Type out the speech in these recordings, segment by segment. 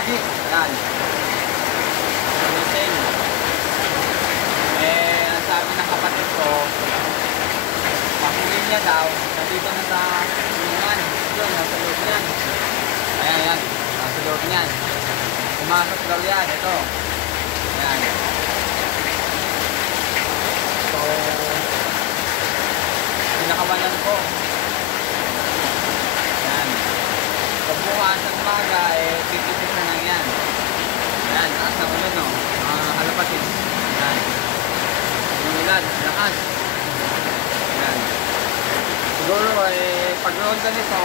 dagi. Yan. Ulitin. Ang sabi ng kapatid ko, mahuli niya daw, nandito na sa tulungan. Yun, nasa loob niyan. Ayan, yan. Nasa loob niyan. Pumasok daw yan. Ito. Ayan. So, pinakawalan ko. Ayan. Pagbukas ng umaga, titipis na lang yan. Ayan, taas na ulo, no? Mga kalapatin. Ayan. Umulan, lakas. Ayan. Siguro, pag roon ganito,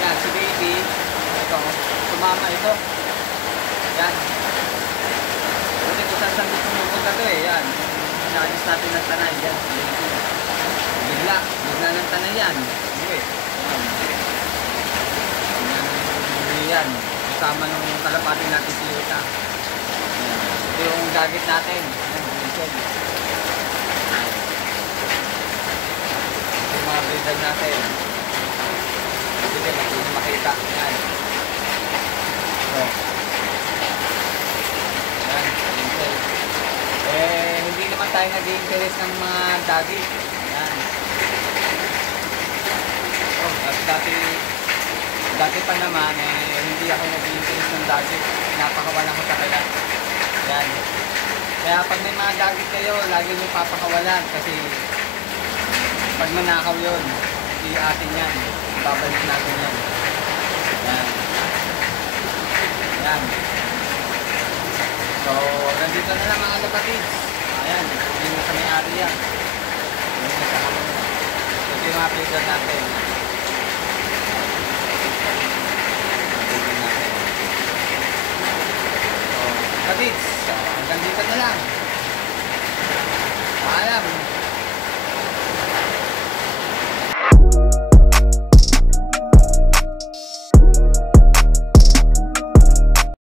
yan, si baby, ito, sumama ito. Yan. Kasi kung saan saan dito pumunta to yan. Inalis natin ng tanay, yan. Bigla ng tanay yan. Uwi. Yan. Kasama nung kalapatin natin si Yuta. Ito yung gagit natin. Yan, ito yung mga breeder natin. Sige, hindi makita. Yan. So. Yan. Hindi naman tayo nag-i-interest ng mga dagi. Yan. Oh, dati pa naman, hindi ako nag-i-interest ng dagi. Napakawalan ko sa kaya. Yan. Kaya pag may mga dagi kayo, lagi nyo papakawalan. Kasi pag manakaw yun, hindi atin yan. Babalik natin yan. Yan. Yan. So, nandito na lang mga kapatids. Ayan, hindi mo sa may-ari yan. Ito yung mga placer natin.